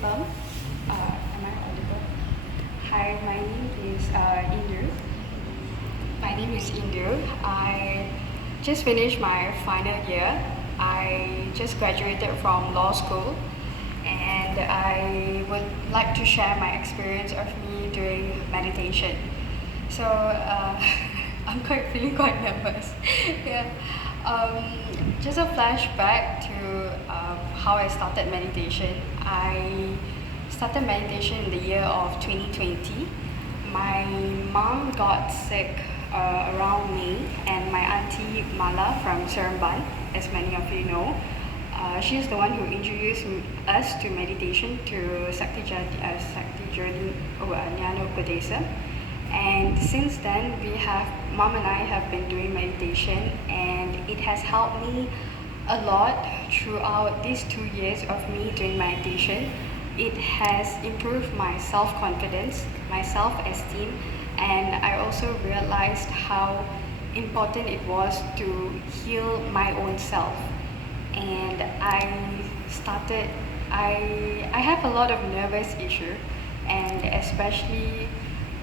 Hello. Am I audible? Hi, my name is Inthu. My name is Inthu. I just finished my final year. I just graduated from law school, and I would like to share my experience of me doing meditation. So I'm feeling quite nervous. Yeah. Just a flashback to how I started meditation. I started meditation in the year of 2020. My mom got sick around May, and my auntie Mala from Seremban, as many of you know, she's the one who introduced us to meditation to Sakthi Jothi Gnana Upadesam. And since then, mom and I have been doing meditation, and it has helped me a lot throughout these 2 years of me doing meditation. It has improved my self-confidence, my self-esteem, and I also realized how important it was to heal my own self. And I have a lot of nervous issue, and especially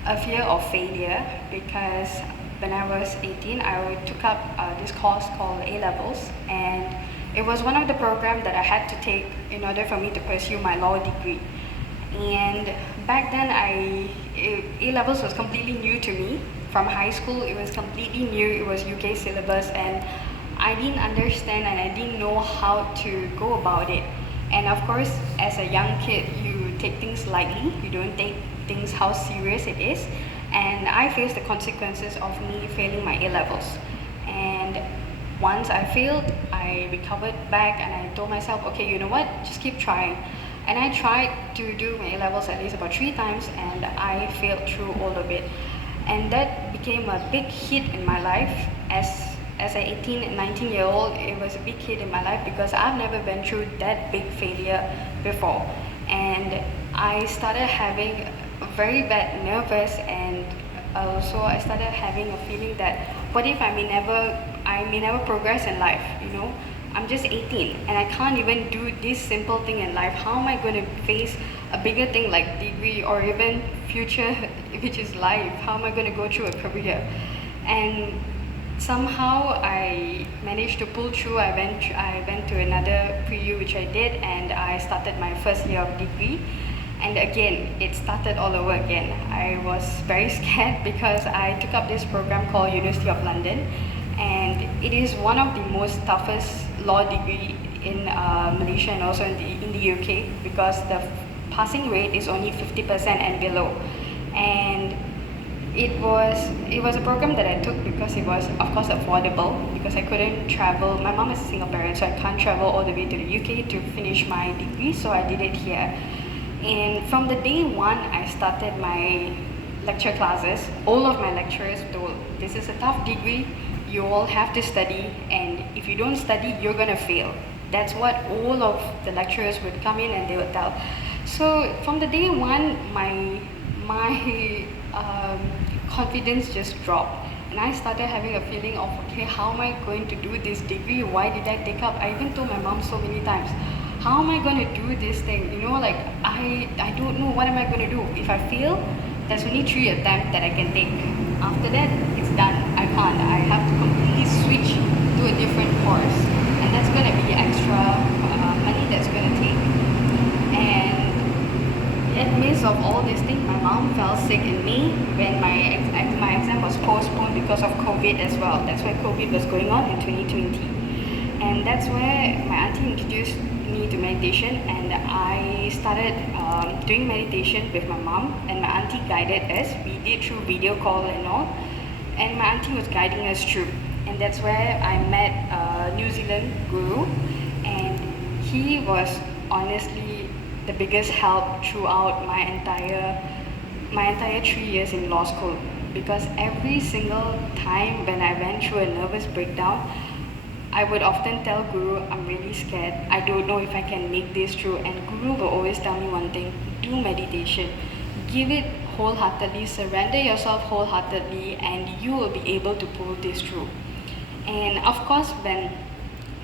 a fear of failure, because when I was 18, I took up this course called A levels, and it was one of the programs that I had to take in order for me to pursue my law degree. And back then, A levels was completely new to me. From high school, it was completely new. It was UK syllabus, and I didn't understand and I didn't know how to go about it. And of course, as a young kid, you take things lightly. You don't take things how serious it is. And I faced the consequences of me failing my A levels. And once I failed, I recovered back and I told myself, okay, you know what, just keep trying. And I tried to do my A levels at least about 3 times, and I failed through all of it. And that became a big hit in my life. As an 18 and 19-year-old, it was a big hit in my life because I've never been through that big failure before. And I started having very bad nervous, and also I started having a feeling that what if I may never progress in life, you know? I'm just 18 and I can't even do this simple thing in life. How am I going to face a bigger thing like degree or even future, which is life? How am I going to go through a career? And somehow I managed to pull through. I went to another pre-U which I did, and I started my first year of degree. And again, it started all over again. I was very scared because I took up this program called University of London, and it is one of the most toughest law degree in Malaysia and also in the UK, because the passing rate is only 50% and below. And it was a program that I took because it was, of course, affordable, because I couldn't travel. My mom is a Singaporean, so I can't travel all the way to the UK to finish my degree, so I did it here. And from the day one, I started my lecture classes. All of my lecturers told, this is a tough degree, you all have to study, and if you don't study, you're gonna fail. That's what all of the lecturers would come in and they would tell. So from the day one, my confidence just dropped, and I started having a feeling of, okay, how am I going to do this degree? Why did I take up? I even told my mom so many times, how am I going to do this thing? You know, like I don't know, what am I going to do? If I fail, there's only 3 attempts that I can take. After that, it's done. I can't. I have to completely switch to a different course, and that's going to be extra money that's going to take. And in the midst of all these things, my mom fell sick in May when my exam was postponed because of COVID as well. That's why COVID was going on in 2020. And that's where my auntie introduced me to meditation, and I started doing meditation with my mom, and my auntie guided us. We did through video call and all, and my auntie was guiding us through. And that's where I met a New Zealand guru, and he was honestly the biggest help throughout my entire 3 years in law school, because every single time when I went through a nervous breakdown, I would often tell Guru, I'm really scared. I don't know if I can make this through. And Guru will always tell me one thing, do meditation. Give it wholeheartedly, surrender yourself wholeheartedly, and you will be able to pull this through. And of course, when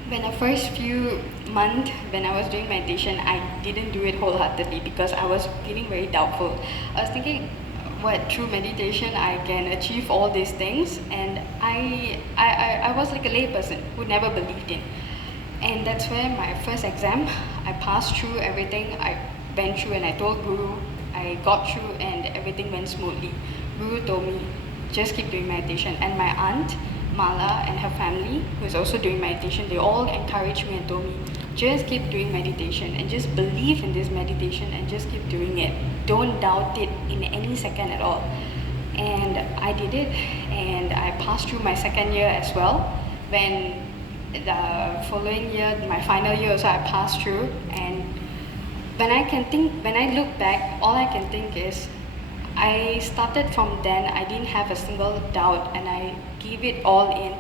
When the first few months when I was doing meditation, I didn't do it wholeheartedly because I was feeling very doubtful. I was thinking, what, through meditation I can achieve all these things, and I was like a layperson who never believed in. And that's where my first exam, I passed through everything. I went through and I told Guru, I got through and everything went smoothly. Guru told me, just keep doing meditation. And my aunt, Mala, and her family, who is also doing meditation, they all encouraged me and told me, just keep doing meditation and just believe in this meditation and just keep doing it. Don't doubt it in any second at all. And I did it, and I passed through my second year as well. When the following year, my final year also, I passed through. And when I look back, all I can think is, I started from then, I didn't have a single doubt, and I gave it all in,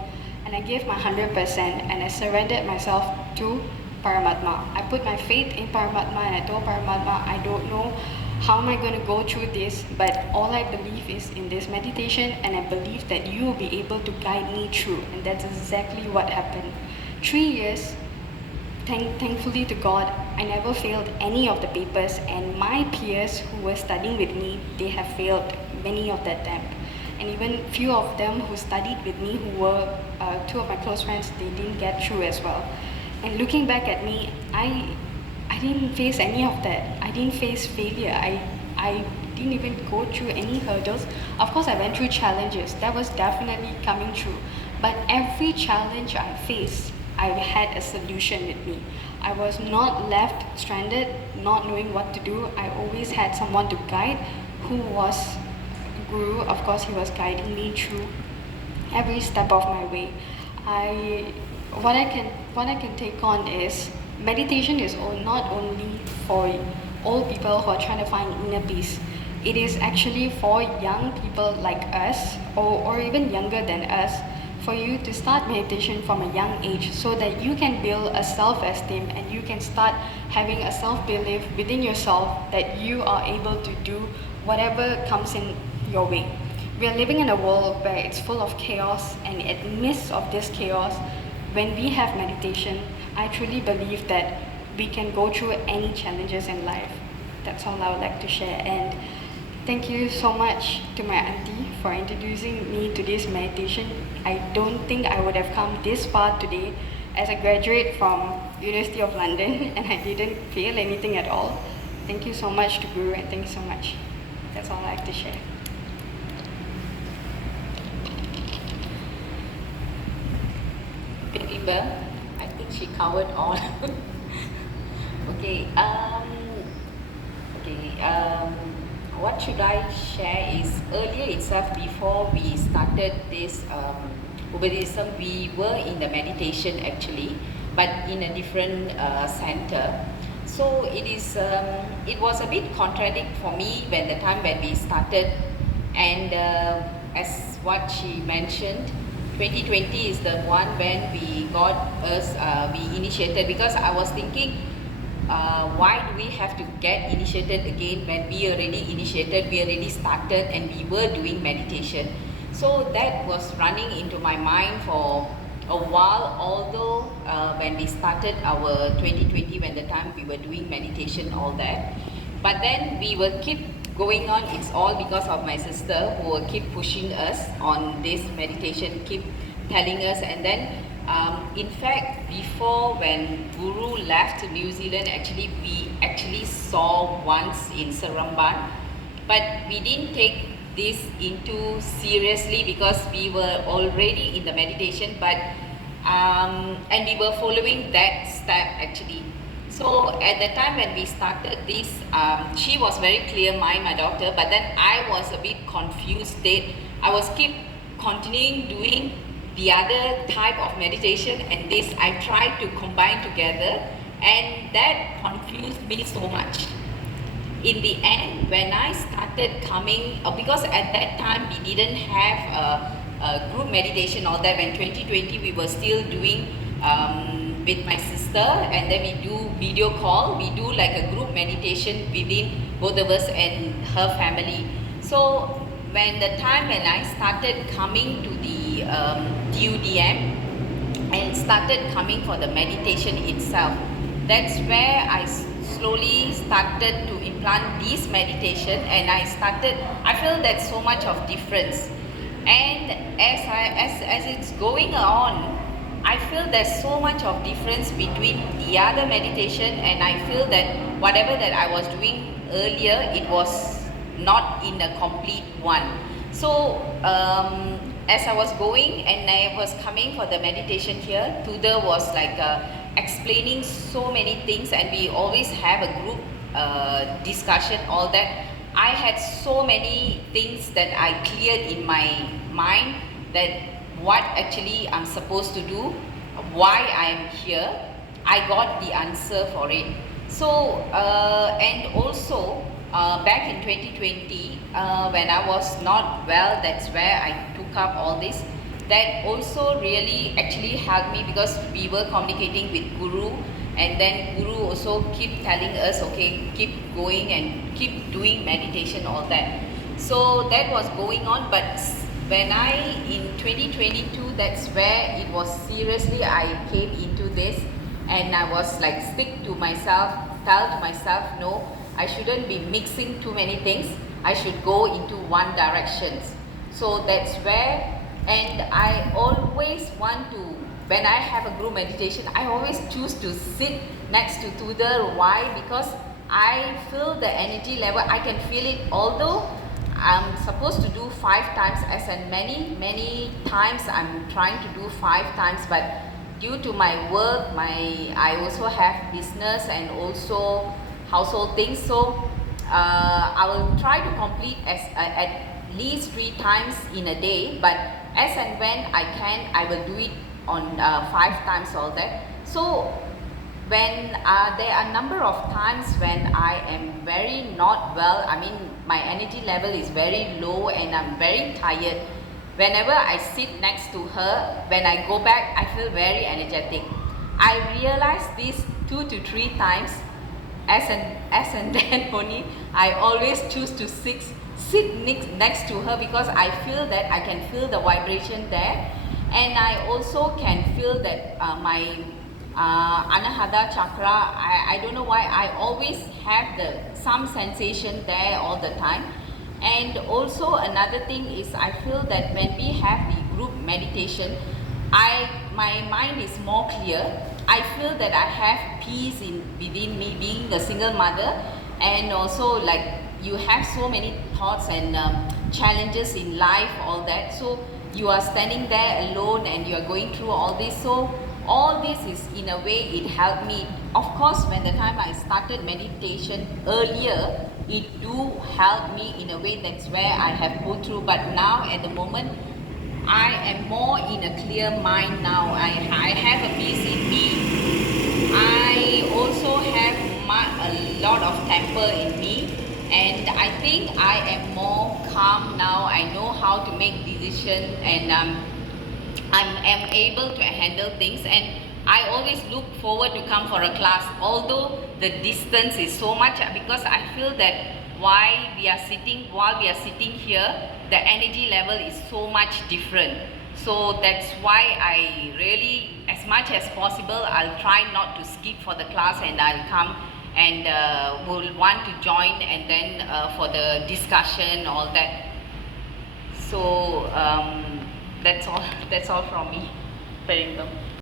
and I gave my 100%, and I surrendered myself to Paramatma. I put my faith in Paramatma, and I told Paramatma, I don't know how am I going to go through this, but all I believe is in this meditation, and I believe that you will be able to guide me through. And that's exactly what happened. 3 years, thankfully to God, I never failed any of the papers, and my peers who were studying with me, they have failed many of the attempt. And even few of them who studied with me, who were two of my close friends, they didn't get through as well. And looking back at me, I didn't face any of that. I didn't face failure. I didn't even go through any hurdles. Of course, I went through challenges. That was definitely coming true. But every challenge I faced, I had a solution with me. I was not left stranded, not knowing what to do. I always had someone to guide, who was Guru. Of course, he was guiding me through every step of my way. What I can take on is, meditation is not only for old people who are trying to find inner peace. It is actually for young people like us, or even younger than us, for you to start meditation from a young age, so that you can build a self-esteem and you can start having a self-belief within yourself that you are able to do whatever comes in your way. We are living in a world where it's full of chaos, and in the midst of this chaos, when we have meditation, I truly believe that we can go through any challenges in life. That's all I would like to share. And thank you so much to my auntie for introducing me to this meditation. I don't think I would have come this far today as a graduate from University of London, and I didn't fail anything at all. Thank you so much to Guru, and thank you so much. That's all I have to share. Remember, I think she covered all. Okay. What should I share is, earlier itself, before we started this Upadesam, we were in the meditation actually, but in a different center. So it was a bit contradictory for me when the time when we started, and as what she mentioned, 2020 is the one when we initiated, because I was thinking, why do we have to get initiated again when we already initiated, we already started, and we were doing meditation. So that was running into my mind for a while, although when we started our 2020, when the time we were doing meditation, all that. But then we will keep going on. It's all because of my sister, who will keep pushing us on this meditation, keep telling us. And then in fact, before, when Guru left New Zealand, we actually saw once in Seremban, but we didn't take this into seriously because we were already in the meditation, but and we were following that step actually. So at the time when we started this, she was very clear mind, my doctor, but then I was a bit confused. I was keep continuing doing the other type of meditation, and this I tried to combine together, and that confused me so much. In the end, when I started coming, because at that time we didn't have a group meditation, all that. When 2020, we were still doing with my sister, and then we do video call, we do like a group meditation within both of us and her family. So when the time when I started coming to the DUDM, and started coming for the meditation itself. That's where I slowly started to implant this meditation, and I feel that so much of difference. And as it's going on, I feel there's so much of difference between the other meditation, and I feel that whatever that I was doing earlier, it was not in a complete one. So as I was going and I was coming for the meditation here, Tuda was like explaining so many things, and we always have a group discussion, all that. I had so many things that I cleared in my mind, that what actually I'm supposed to do, why I'm here. I got the answer for it. So and also back in 2020, when I was not well, that's where I took up all this. That also really actually helped me, because we were communicating with Guru, and then Guru also keep telling us, okay, keep going and keep doing meditation, all that. So that was going on, but when in 2022, that's where it was seriously, I came into this, and I was like stick to myself, tell to myself, no, I shouldn't be mixing too many things. I should go into one direction. So that's where, and I always want to, when I have a group meditation, I always choose to sit next to Tudor. Why? Because I feel the energy level, I can feel it, although I'm supposed to do 5 times, as in many times I'm trying to do 5 times, but due to my work, I also have business and also household things, so I will try to complete at least 3 times in a day, but as and when I can, I will do it on 5 times, all that. So when there are a number of times when I am very not well, I mean my energy level is very low and I'm very tired. Whenever I sit next to her, when I go back, I feel very energetic. I realize this 2 to 3 times, as and then only I always choose to sit next to her, because I feel that I can feel the vibration there, and I also can feel that my Anahata chakra, I don't know why, I always have some sensation there all the time. And also another thing is, I feel that when we have the group meditation, my mind is more clear. I feel that I have peace within me, being a single mother, and also like you have so many thoughts and challenges in life, all that. So you are standing there alone and you are going through all this. So all this is, in a way, it helped me. Of course, when the time I started meditation earlier, it do help me in a way. That's where I have pulled through. But now at the moment, I am more in a clear mind now. I have a peace in me. I also have a lot of temper in me, and I think I am more calm now. I know how to make decisions, and I'm able to handle things, and I always look forward to come for a class, although the distance is so much, because I feel that while we are sitting here, the energy level is so much different. So that's why I really, as much as possible, I'll try not to skip for the class, and I'll come and will want to join, and then for the discussion, all that. So that's all from me. Perindo.